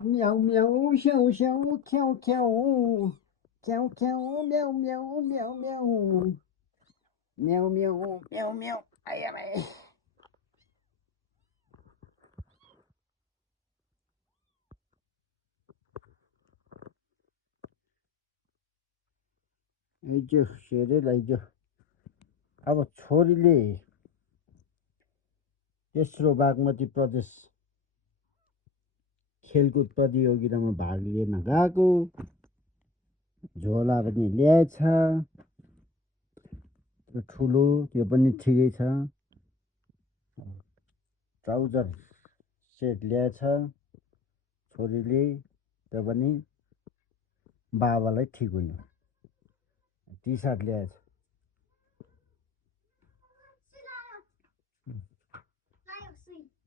喵喵小小跳跳，跳跳喵喵喵喵，喵喵喵喵，哎呀喂！आइजो शेरै लैजो। अब छोरीले तेस्रो बागमती प्रदेश खेलकुद प्रतियोगितामा भाग लिन गएको, झोला पनि ल्याएछ, ठुलो त्यो पनि ठिकै छ, ट्राउजर सेट ल्याएछ छोरीले, त्यो पनि बाबालाई ठिक हुने, टी सर्ट ल्याएछ।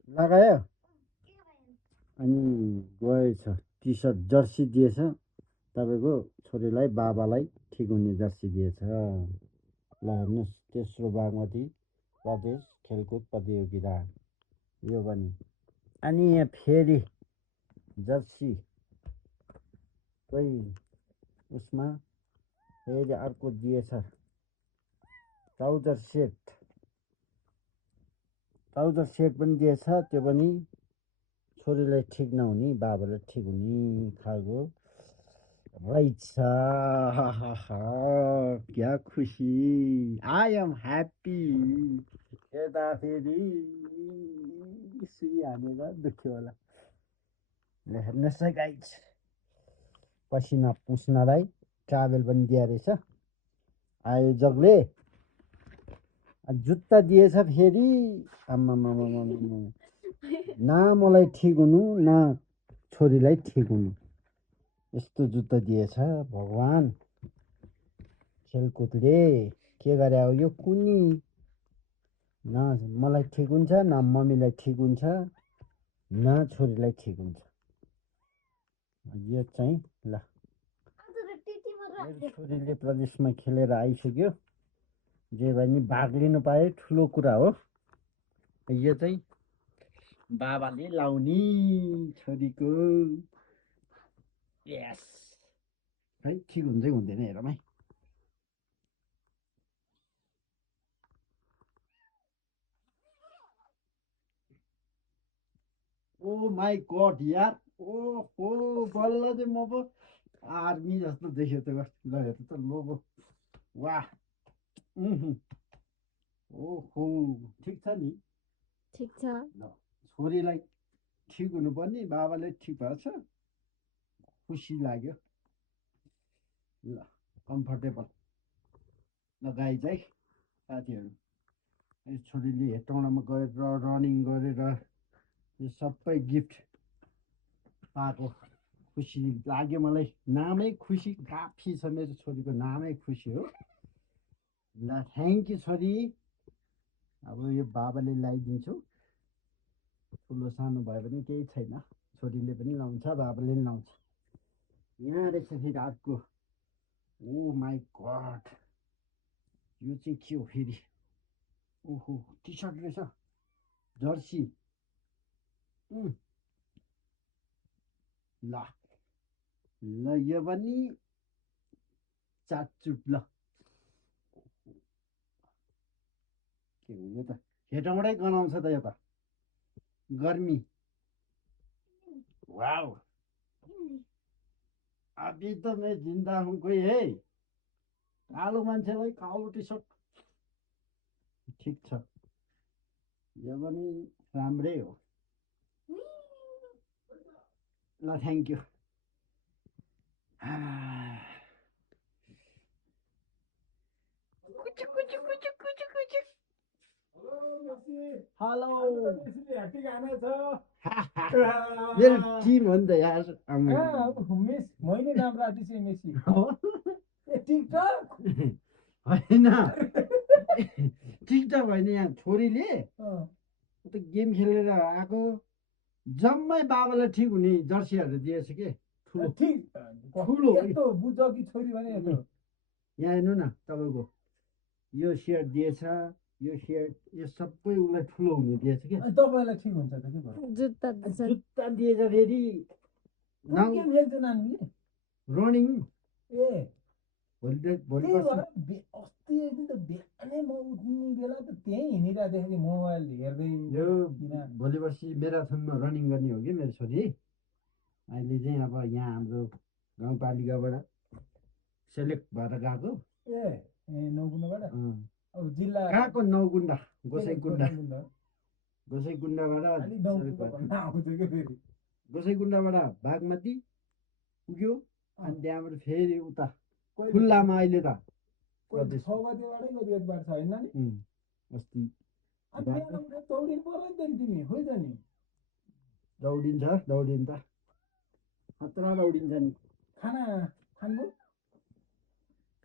लगायो अनि गएछ, टी सर्ट जर्सी दिएछ तपाईँको छोरीलाई, बाबालाई ठिक हुने जर्सी दिएछ। ल हेर्नुहोस्, तेस्रो बागमती प्रदेश खेलकुद प्रतियोगिता यो पनि। अनि यहाँ फेरि जर्सी कोही उसमा फेरि अर्को दिएछ, ट्राउजर सेट पनि दिएछ, त्यो पनि छोरीलाई ठिक नहुने बाबालाई ठिक हुने खालको रहेछ। क्या खुसी, आई एम ह्याप्पी। यता फेरि सुई हानेर दुख्यो होला। हेर्नुहोस् है गाइज, पसिना पुस्नलाई ट्राभल पनि दिए रहेछ आयोजकले। जुत्ता दिएछ फेरि, आम्मामा, न मलाई ठिक हुनु न छोरीलाई ठिक हुनु, यस्तो जुत्ता दिएछ भगवान्। खेलकुदले के गरे हो यो कुनी, न मलाई ठिक हुन्छ न मम्मीलाई ठिक हुन्छ न छोरीलाई ठिक हुन्छ। यो चाहिँ ल छोरीले प्रदेशमा खेलेर आइसक्यो, जे भए नि भाग लिनु पाए ठुलो कुरा हो। यो चाहिँ बाबाले लाउने छोरीको, यस है, ठिक हुन्छ हुँदैन हेरौँ है। ओ माई गड यार, ओहो बल्ल चाहिँ म पो आर्मी जस्तो देख्यो त। ल हेर त लोगो, वाह, ओहो ठिक छ नि, ठिक छ। ल छोरीलाई ठिक हुनुपर्ने, बाबाले ठिक भएछ, खुसी लाग्यो। ल कम्फर्टेबल। ल गाइज है साथीहरू, छोरीले हेटौँडामा गएर रनिङ गरेर यो सबै गिफ्ट पाएको खुसी लाग्यो मलाई। नामै खुसी, काफी छ मेरो छोरीको नामै खुसी हो। ल थ्याङ्क यू छोरी। अब यो बाबाले लगाइदिन्छु, ठुलो सानो भयो भने केही छैन, छोरीले पनि लाउँछ बाबाले पनि लाउँछ। यहाँ रहेछ फेरि अर्को, ओ माई गड, यो चाहिँ के हो फेरि, ओहो टी सर्ट रहेछ, जर्सी। ल ल यो पनि चाटचुट। ल के हो यो त, हेटौँडै गनाउँछ त यो त, गर्मी। वाउ, अभी त मैं जिन्दा हूँ कोही है, कालो मान्छेलाई कालो टी सर्ट ठिक छ, यो पनि राम्रै हो। ल थ्याङ्क यू। हेलो, मेरो टिम हो नि त यार, मिस मैले नाम राखिदिएँ मेसी ए टिकटक होइन, टिकटक होइन, यहाँ छोरीले गेम खेलेर आएको, जम्मै बाबालाई ठिक हुने जर्सीहरू दिएछ के, ठुलो ठुलो बुझ कि छोरी भने यहाँ हेर्नु न, तपाईँको यो सेट दिएछ, यो सेयर यो सबै उसलाई ठुलो हुने दिएछ क्या तपाईँलाई ठिक हुन्छ त के भयो जुत्ता दिएछ फेरि के खेल्छ नानीले रनिङ ए भोलि त्यही भएर अस्ति एक दिन त बिहानै म उठ्ने बेला त त्यहीँ हिँडिरहेको थिएँ कि मोबाइल हेर्दै यो भोलि पर्सि म्याराथनमा रनिङ गर्ने हो कि मेरो छोरी अहिले चाहिँ अब यहाँ हाम्रो गाउँपालिकाबाट सेलेक्ट भएर गएको ए नौकुण्डाबाट अब जिल्ला कहाँको नौकुण्डा गोसाइकुण्डाबाट गोसाइकुण्डाबाट बागमती पुग्यो अनि त्यहाँबाट फेरि उता खुल्लामा अहिले त 6 गतिबाटै कति बार छ होइन नि अस्ति दौडिनु पर्यो नि त तिमी खोइ त नि दौडिन्छ त खतरा दौडिन्छ नि खाना खानु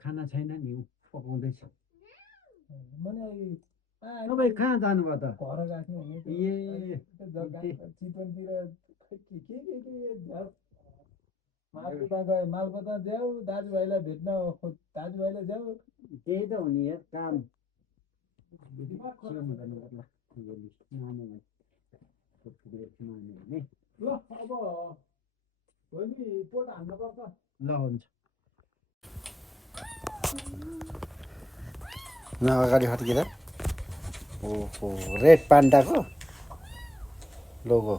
खाना छैन नि पकाउँदैछ तपाईँ कहाँ जानुभयो त घर गएको ए चितवनतिर मालपता जाऊ दाजुभाइलाई भेट्न दाजुभाइलाई जाऊ त्यही त हो नि यार काम ल अब भोलि पोट हान्नुपर्छ ल हुन्छ अगाडि फर्किँदा ओहो रेड पान्डाको लोगो